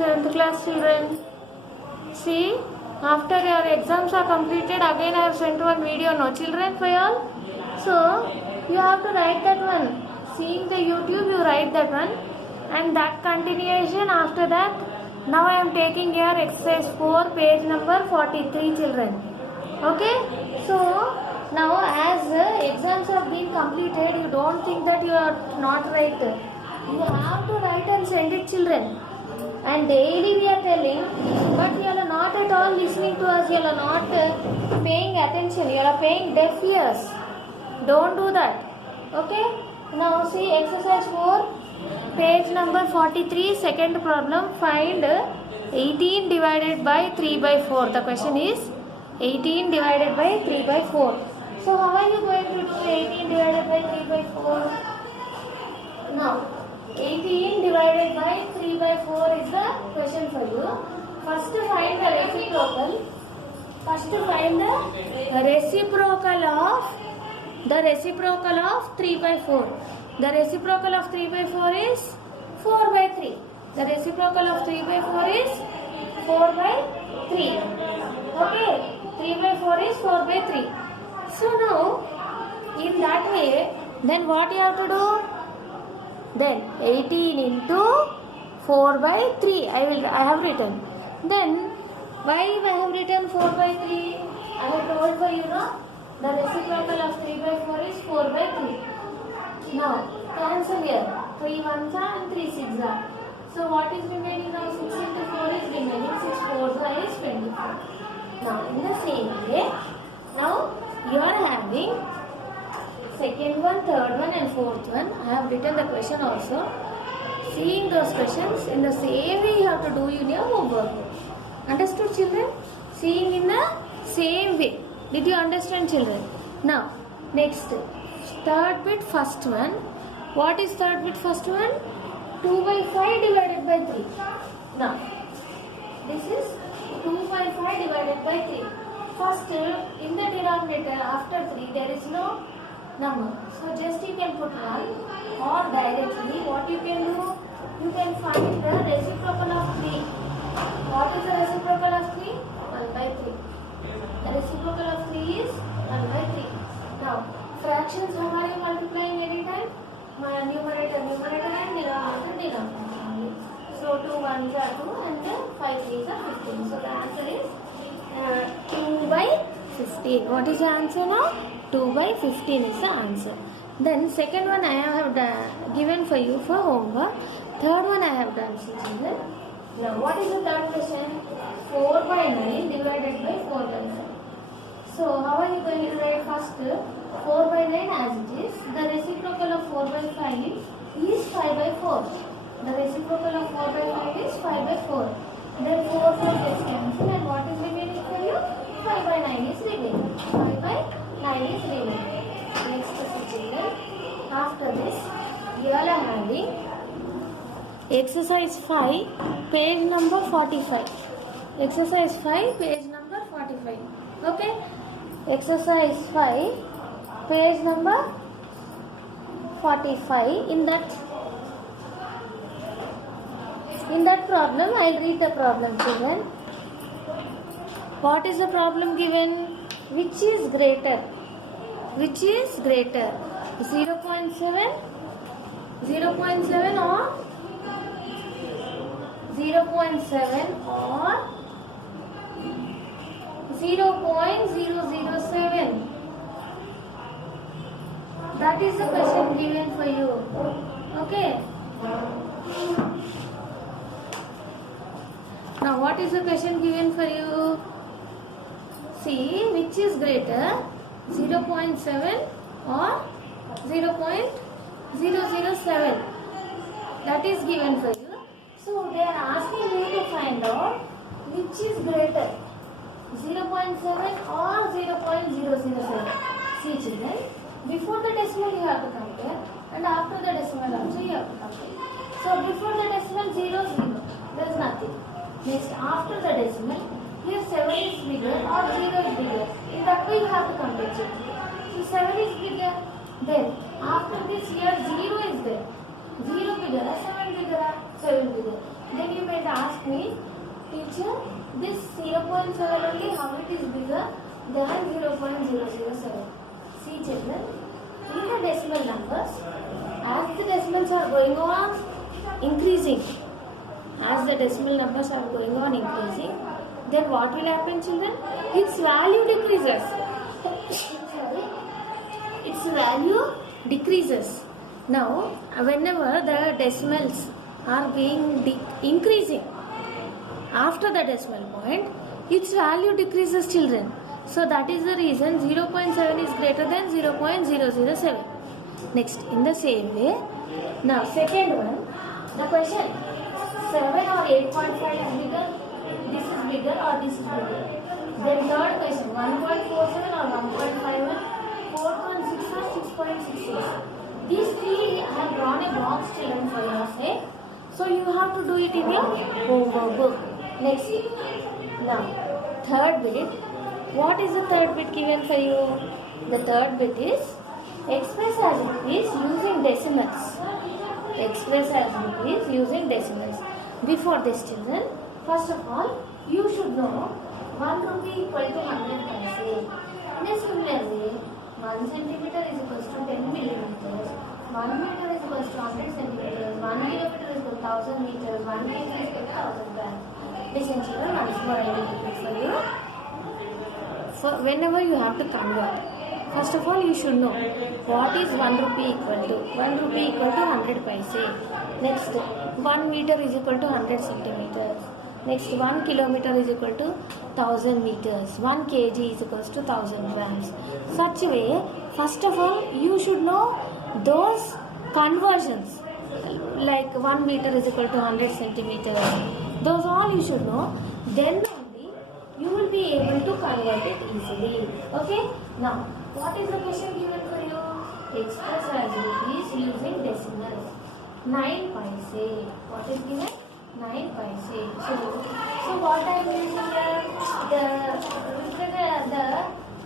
7th class children. See, after your exams are completed, again I have sent one video, no children, for you all. So you have to write that one. Seeing the YouTube, you write that one, and that continuation after that. Now I am taking your exercise 4, page number 43, children. Okay. So now as exams have been completed, you don't think that you are not right. You have to write and send it, children. And daily we are telling, but you are not at all listening to us. You are not paying attention. You are paying deaf ears. Don't do that. Okay. Now see exercise 4, page number 43, second problem. Find 18 divided by 3 by 4. The question is 18 divided by 3 by 4. So how are you going to do 18 divided by 3 by 4? Now 18 divided by 3 by 4 is the question for you. First find the reciprocal. The reciprocal of 3 by 4. The reciprocal of 3 by 4 is 4 by 3. The reciprocal of 3 by 4 is 4 by 3. Okay. 3 by 4 is 4 by 3. So now, in that way, then what you have to do? Then 18 into 4 by 3. I have written. Then why I have written 4 by 3? I have told for you, no? The reciprocal of 3 by 4 is 4 by 3. Now cancel here. 3 ones are and 3 6s are. So what is remaining now? 6 into 4 is remaining. 6 4s are is 24. Now in the same way, now you are having second one, third one and fourth one. I have written the question also. Seeing those questions in the same way you have to do in your homework. Understood, children? Seeing in the same way. Did you understand, children? Now next, third bit first one. What is third bit first one? 2 by 5 divided by 3. Now this is 2 by 5 divided by 3. First, in the denominator after 3 there is no number. So just you can put 1, or directly what you can do? You can find the reciprocal of 3. What is the reciprocal of 3? 1 by 3. The reciprocal of 3 is 1 by 3. Now fractions, how are you multiplying any time? Numerator and denominator. So 2 1s are 2 and 5 3s are 15. So the answer is 2 by 15. What is the answer now? 2 by 15 is the answer. Then second one I have given for you for homework. Third one I have done, children. Now what is the third question? 4 by 9 divided by 4 by 5. So how are you going to write first? 4 by 9 as it is. The reciprocal of 4 by 5 is 5 by 4. The reciprocal of 4 by 5 is 5 by 4. Then 4 gets cancelled, and what is remaining for you? 5 by 9 is remaining. 5 by 9 is remaining. Next, children. After this, you all are having exercise 5, page number 45. Exercise 5, page number 45. Okay? Exercise 5, page number 45. In that problem, I will read the problem, children. What is the problem given? Which is greater? Which is greater? 0.7? 0.7 or 0.7 or 0.007? That is the question given for you. Okay? Now what is the question given for you? See, which is greater, 0.7 or 0.007? That is given for you. So they are asking you to find out which is greater, 0.7 or 0.007. See, children, before the decimal you have to compare, and after the decimal also you have to compare. So before the decimal 0, 0, there is nothing. Next, after the decimal, here 7 is bigger or 0 is bigger. In that way you have to compare, children. So 7 is bigger. Then after this here 0 is there. 0 bigger, 7 bigger, 7 bigger. Then you might ask me, teacher, this 0.7 only, how it is bigger than 0.007? See children, in the decimal numbers, as the decimals are going on increasing, as the decimal numbers are going on increasing, then what will happen children? Its value decreases. Sorry, its value decreases. Now, whenever the decimals are being increasing after the decimal point, its value decreases children. So that is the reason 0.7 is greater than 0.007. Next, in the same way, now second one, the question, 7 or 8.5 is bigger, this is bigger or this is bigger. Then third question, 1.47 or 1.51, 4.6 or 6.66. These three I have drawn a box children for your sake. So you have to do it in your homework book. Next, now third bit. What is the third bit given for you? The third bit is express as rupees using decimals. Express as rupees using decimals. Before this children, first of all, you should know 1 rupee equal to 100 paise. Similarly, 1 centimeter is equal to 10 millimeters. 1 meter is equal to 100 centimeters. 1 kilometer is equal to 1000 meters. 1 meter is equal to 1000 grams. Listen children, once more I will repeat for you. So whenever you have to convert, first of all you should know what is 1 rupee equal to. 1 rupee equal to 100 paise. Next, 1 meter is equal to 100 centimeters. Next, 1 kilometer is equal to 1000 meters. 1 kg is equal to 1000 grams. Such a way, first of all, you should know those conversions. Like 1 meter is equal to 100 centimeters. Those all you should know. Then only you will be able to convert it easily. Okay? Now, what is the question given for you? Express as rupees using decimals. 9 paise. What is given? 9 paise. So what I am using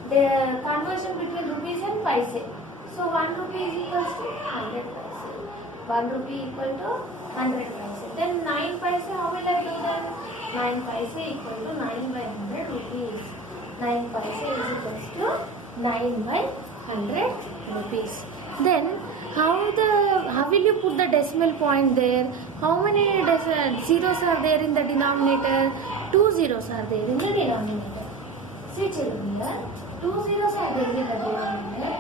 the conversion between rupees and paise. So 1 rupee is equal to 100 paise. 1 rupee equal to 100 paise. Then 9 paise, how will I do that? 9 paise equal to 9 by 100 rupees. 9 paise is equal to 9 by 100 rupees. Then how will you put the decimal point there? How many zeros are there in the denominator? 2 zeros are there in the denominator. See children, here 2 zeros are there in the denominator.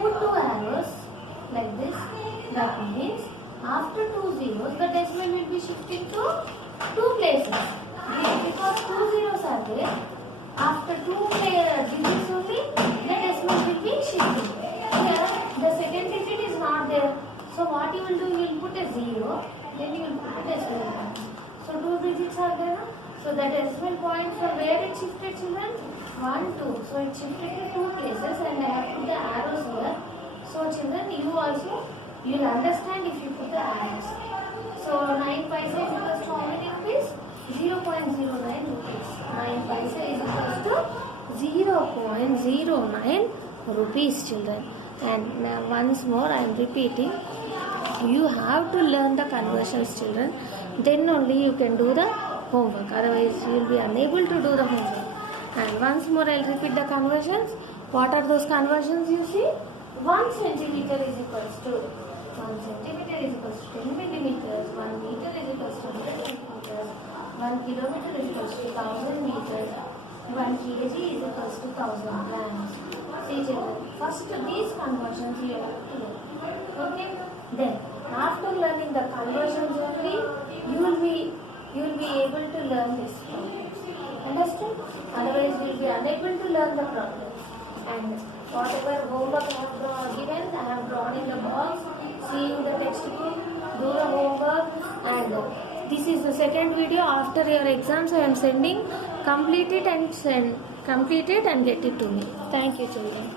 Put 2 arrows like this. That means after 2 zeros, the decimal will be shifted to 2 places. Because 2 zeros are there, after 2 digits only, the decimal will be shifted. Here, the second digit is not there. So what you will do, you will put a 0, then you will put a decimal point. So 2 digits are there. So the decimal point from where it shifted children? 1, 2. So it shifted to 2 places and I have put the arrows here. So children, you will understand if you put the arrows. So 9 paise is equal to how many rupees? 0.09 rupees. 9 paise is equal to 0.09 rupees children. And now once more I am repeating, you have to learn the conversions children, then only you can do the homework, otherwise you will be unable to do the homework. And once more I will repeat the conversions. What are those conversions you see? 1 centimeter is equal to 1 centimeter is equal to 10 millimeters, 1 meter is equal to 100 centimeters, 1 kilometer is equal to 1000 meters, 1 kg is equal to 1000 grams. See children, first these conversions you have to learn. Okay? Then after learning the conversions only, you will be able to learn this problem. Understand? Otherwise you will be unable to learn the problem. And whatever homework I have given, I have drawn in the box. See the textbook, do the homework, and this is the second video after your exams I am sending. Complete it and get it to me. Thank you children.